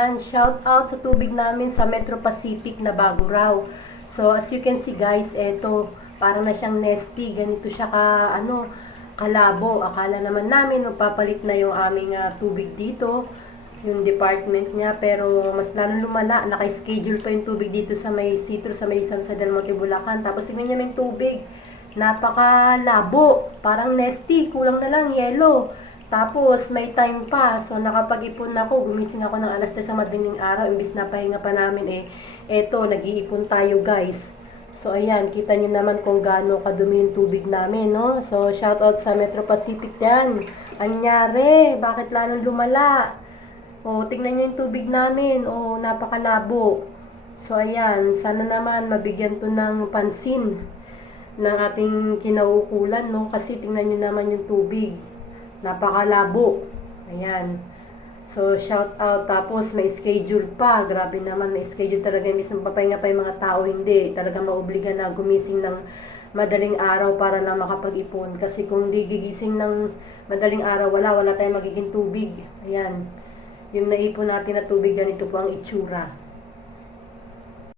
Ayan, shout out sa tubig namin sa Metro Pacific na bago raw. So, as you can see guys, eto, parang na siyang nesty. Ganito siya kalabo. Akala naman namin magpapalit na yung aming tubig dito, yung department niya. Pero mas lalo lumala. Naka-schedule pa yung tubig dito sa may Citro, sa may San Del Monte, Bulacan. Tapos tingnan niya yung tubig. Napakalabo. Parang nesty. Kulang na lang yellow. Tapos, may time pa. So, nakapag-ipon ako. Gumising ako ng alas 3 sa madaling araw. Imbis na pahinga pa namin eto, nag-iipon tayo guys. So, ayan. Kita nyo naman kung gaano kadumi yung tubig namin, no? So, shout out sa Metro Pacific yan. Anyari? Bakit lalong lumala? O, tingnan nyo yung tubig namin. O, napakalabo. So, ayan. Sana naman mabigyan to ng pansin ng ating kinauukulan, no? Kasi tingnan nyo naman yung tubig. Napakalabo. Ayan. So, shout out. Tapos, may schedule pa. Grabe naman, may schedule talaga. Imbis na papahinga pa yung mga tao, hindi. Talaga maubliga na gumising ng madaling araw para lang makapag-ipon. Kasi kung di gigising ng madaling araw, wala tayong magiging tubig. Ayan. Yung naipon natin na tubig, ganito po ang itsura.